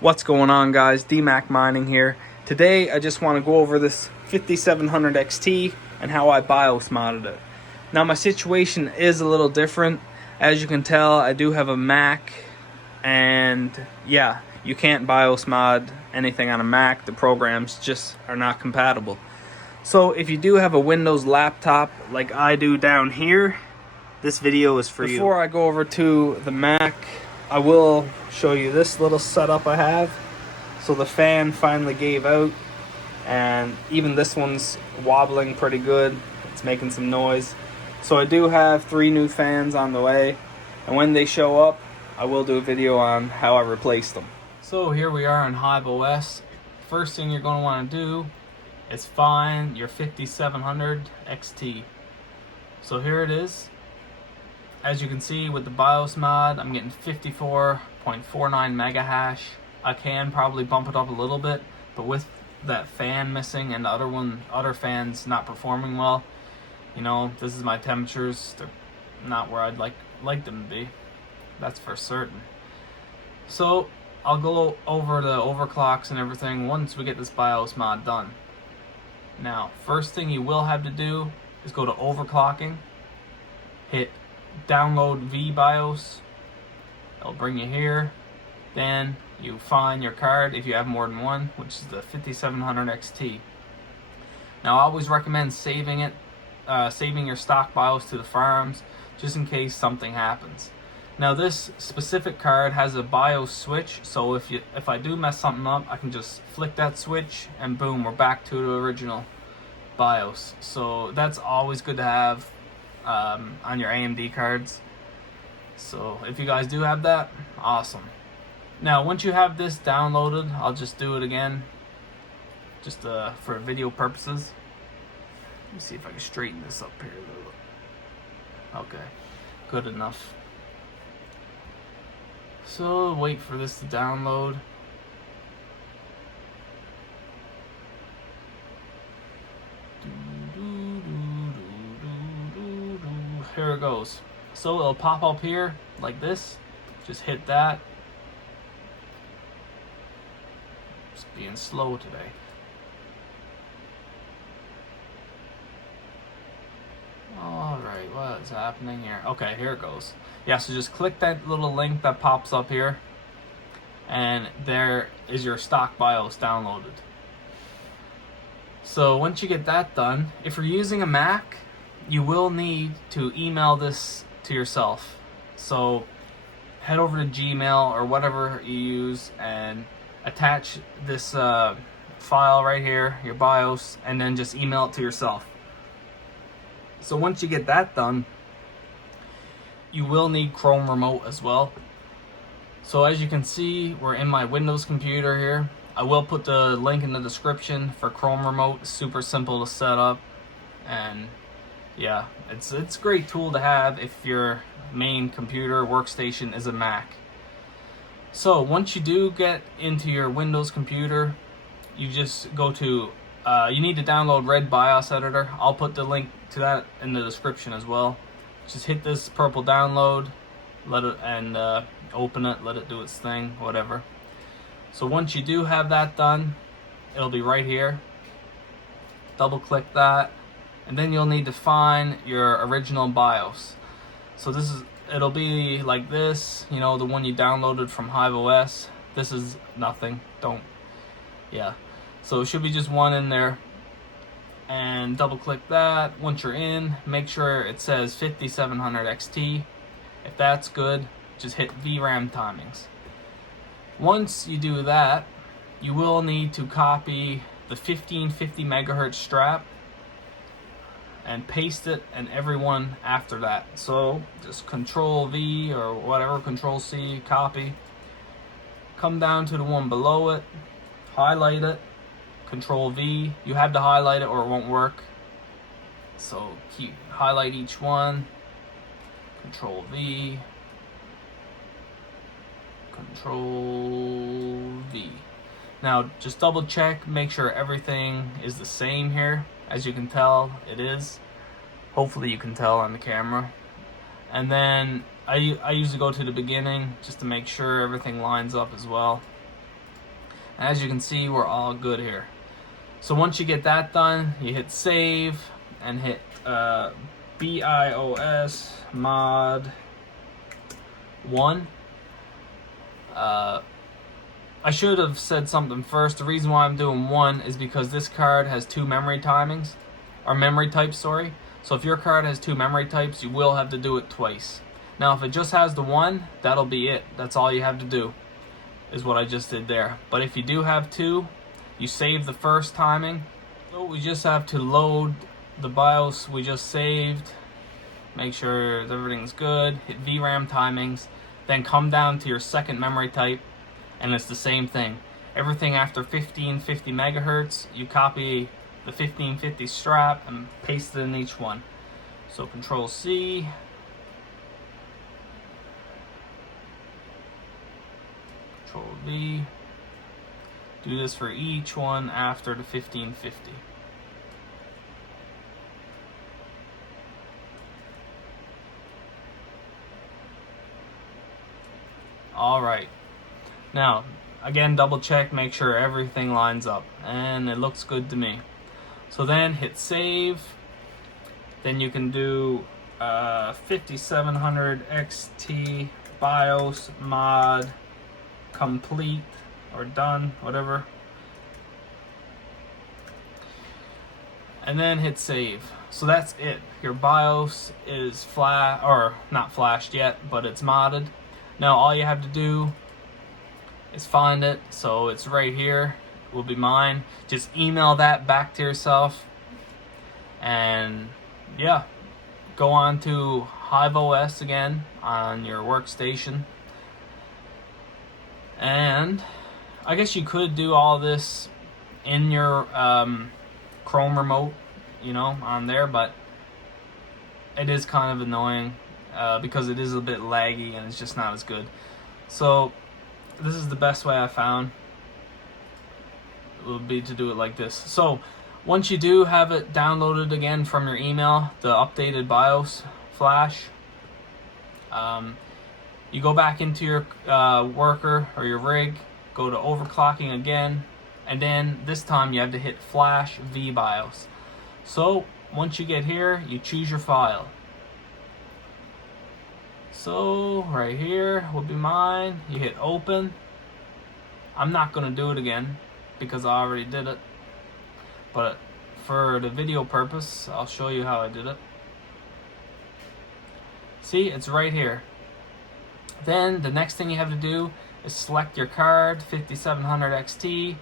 What's going on, guys? DMac Mining here. Today I just want to go over this 5700 XT and how I BIOS modded it. Now my situation is a little different. As you can tell, I do have a Mac, and yeah, you can't BIOS mod anything on a Mac. The programs just are not compatible. So if you do have a Windows laptop like I do down here, this video is for you. Before I go over to the Mac, I will show you this little setup I have. So the fan finally gave out, and even this one's wobbling pretty good. It's making some noise. So I do have 3 new fans on the way, and when they show up, I will do a video on how I replaced them. So here we are in HiveOS. First thing you're going to want to do is find your 5700 XT. So here it is. As you can see with the BIOS mod, I'm getting 54.49 mega hash. I can probably bump it up a little bit, but with that fan missing and the other fans not performing well, you know, this is my temperatures. They're not where I'd like them to be. That's for certain. So I'll go over the overclocks and everything once we get this BIOS mod done. Now, first thing you will have to do is go to overclocking, hit download VBIOS. It'll bring you here. Then you find your card if you have more than one, which is the 5700 XT. Now I always recommend saving your stock BIOS to the farms, just in case something happens. Now this specific card has a BIOS switch, so if I do mess something up, I can just flick that switch and boom, we're back to the original BIOS. So that's always good to have on your AMD cards. So if you guys do have that, awesome. Now once you have this downloaded, I'll just do it again just for video purposes. Let me see if I can straighten this up here a little. Okay, good enough. So wait for this to download. Here it goes. So it'll pop up here like this. Just hit that. It's being slow today. Alright, what is happening here? Okay, here it goes. Yeah, so just click that little link that pops up here, and there is your stock BIOS downloaded. So once you get that done, if you're using a Mac, you will need to email this to yourself. So head over to Gmail or whatever you use and attach this file right here, your BIOS, and then just email it to yourself. So once you get that done, you will need Chrome Remote as well. So as you can see, we're in my Windows computer here. I will put the link in the description for Chrome Remote. It's super simple to set up, and yeah, it's a great tool to have if your main computer workstation is a Mac. So once you do get into your Windows computer, you just go to you need to download Red BIOS Editor. I'll put the link to that in the description as well. Just hit this purple download, let it open it, let it do its thing, whatever. So once you do have that done, it'll be right here. Double click that, and then you'll need to find your original BIOS. So it'll be like this, you know, the one you downloaded from HiveOS. This is nothing. Yeah. So it should be just one in there, and double click that. Once you're in, make sure it says 5700 XT. If that's good, just hit VRAM timings. Once you do that, you will need to copy the 1550 megahertz strap and paste it in every one after that. So just Control V or whatever, Control C, copy. Come down to the one below it, highlight it, Control V. You have to highlight it or it won't work. So highlight each one, Control V, Control V. Now just double check, make sure everything is the same here. As you can tell, it is. Hopefully you can tell on the camera. And then I usually go to the beginning just to make sure everything lines up as well. As you can see, we're all good here. So once you get that done, you hit save and hit BIOS mod 1. I should have said something first. The reason why I'm doing 1 is because this card has 2 memory timings, or memory types, sorry. So if your card has 2 memory types, you will have to do it twice. Now if it just has the 1, that'll be it. That's all you have to do, is what I just did there. But if you do have 2, you save the first timing. So we just have to load the BIOS we just saved, make sure everything's good, hit VRAM timings, then come down to your second memory type, and it's the same thing. Everything after 1550 megahertz, you copy the 1550 strap and paste it in each one. So Control C, Control V. Do this for each one after the 1550. Alright. Now, again, double check, make sure everything lines up. And it looks good to me. So then hit save. Then you can do 5700 XT BIOS mod complete or done, whatever. And then hit save. So that's it. Your BIOS is or not flashed yet, but it's modded. Now all you have to do is find it. So it's right here. It will be mine. Just email that back to yourself. And yeah, go on to HiveOS again on your workstation. And I guess you could do all this in your Chrome remote, you know, on there, but it is kind of annoying because it is a bit laggy and it's just not as good. So this is the best way I found. It would be to do it like this. So once you do have it downloaded again from your email, the updated BIOS flash, you go back into your worker or your rig, go to overclocking again, and then this time you have to hit flash VBIOS. So once you get here, you choose your file. So right here will be mine. You hit open. I'm not going to do it again because I already did it, but for the video purpose, I'll show you how I did it. See, it's right here. Then the next thing you have to do is select your card, 5700 XT.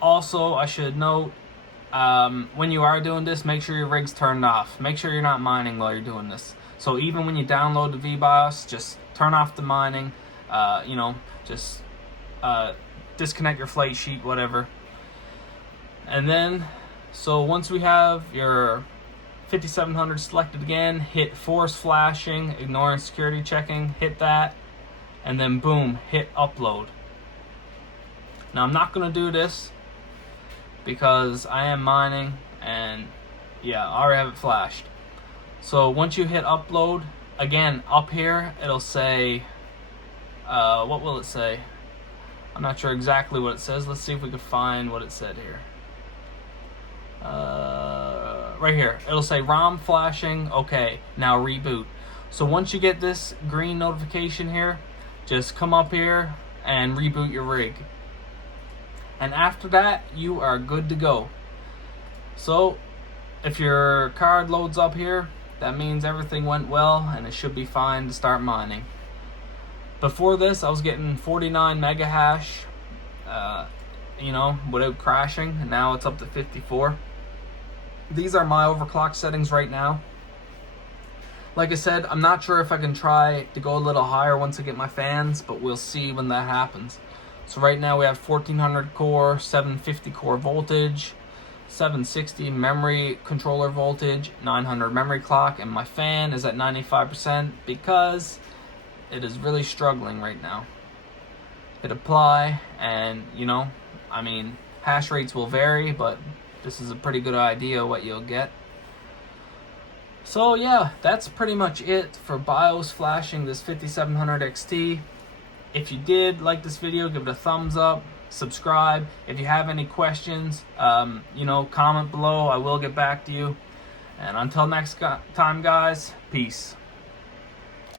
Also, I should note, when you are doing this, make sure your rig's turned off. Make sure you're not mining while you're doing this. So even when you download the VBIOS, just turn off the mining, just disconnect your flight sheet, whatever. And then, so once we have your 5700 selected again, hit force flashing, ignoring security checking, hit that, and then boom, hit upload. Now I'm not going to do this because I am mining and yeah, I already have it flashed. So once you hit upload, again, up here, it'll say, what will it say? I'm not sure exactly what it says. Let's see if we can find what it said here. Right here, it'll say ROM flashing, okay, now reboot. So once you get this green notification here, just come up here and reboot your rig. And after that, you are good to go. So if your card loads up here, that means everything went well and it should be fine to start mining. Before this, I was getting 49 mega hash, without crashing, and now it's up to 54. These are my overclock settings right now. Like I said, I'm not sure if I can try to go a little higher once I get my fans, but we'll see when that happens. So right now we have 1400 core, 750 core voltage, 760 memory controller voltage, 900 memory clock, and my fan is at 95% because it is really struggling right now. Hit apply, and hash rates will vary, but this is a pretty good idea what you'll get. So yeah, that's pretty much it for BIOS flashing this 5700 XT. If you did like this video, give it a thumbs up, subscribe. If you have any questions, comment below. I will get back to you. And until next time, guys, peace.